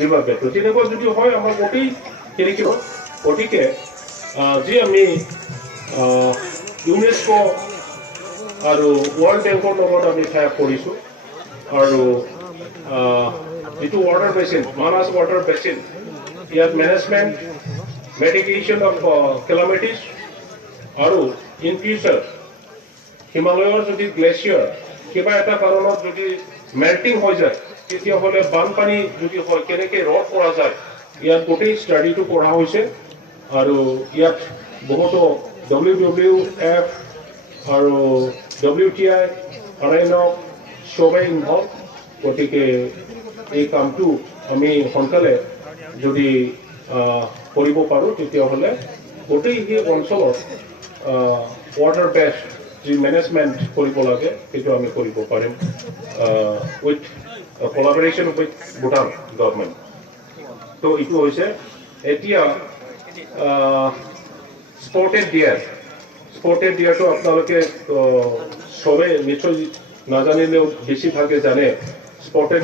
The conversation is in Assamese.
ৰিভাৰ বেডটো তেনেকুৱা যদি হয় আমাৰ গোটেই কেনেকৈ গতিকে যি আমি ইউনেস্কো আৰু ৱৰ্ল্ড বেংকৰ লগত আমি ঠাই কৰিছোঁ আৰু যিটো water basin Manas water basin ইয়াত মেনেজমেণ্ট মিটিগেশ্যন অফ কেলামিটিজ আৰু ইন ফিউচাৰ হিমালয়ৰ যদি গ্লেচিয়াৰ কিবা এটা কাৰণত যদি মেল্টিং হৈ যায় তেতিয়াহ'লে বানপানী যদি হয় কেনেকৈ ৰোধ কৰা যায় ইয়াত গোটেই ষ্টাডিটো কৰা হৈছে আৰু ইয়াত বহুতো WWF আৰু WTI অন্যান্য চবেই ইনভলভ গতিকে এই কামটো আমি সোনকালে যদি কৰিব পাৰোঁ তেতিয়াহ'লে গোটেই এই অঞ্চলত ৱাটাৰ বেস্ট যি মেনেজমেণ্ট কৰিব লাগে সেইটো আমি কৰিব পাৰিম উইথ কোলাবৰেশ্যন উইথ ভূটান গভৰ্ণমেণ্ট তো এইটো হৈছে এতিয়া স্পটেড ডিয়াৰটো আপোনালোকে চবে নিশ্চয় নাজানিলেও বেছিভাগে জানে স্পটেড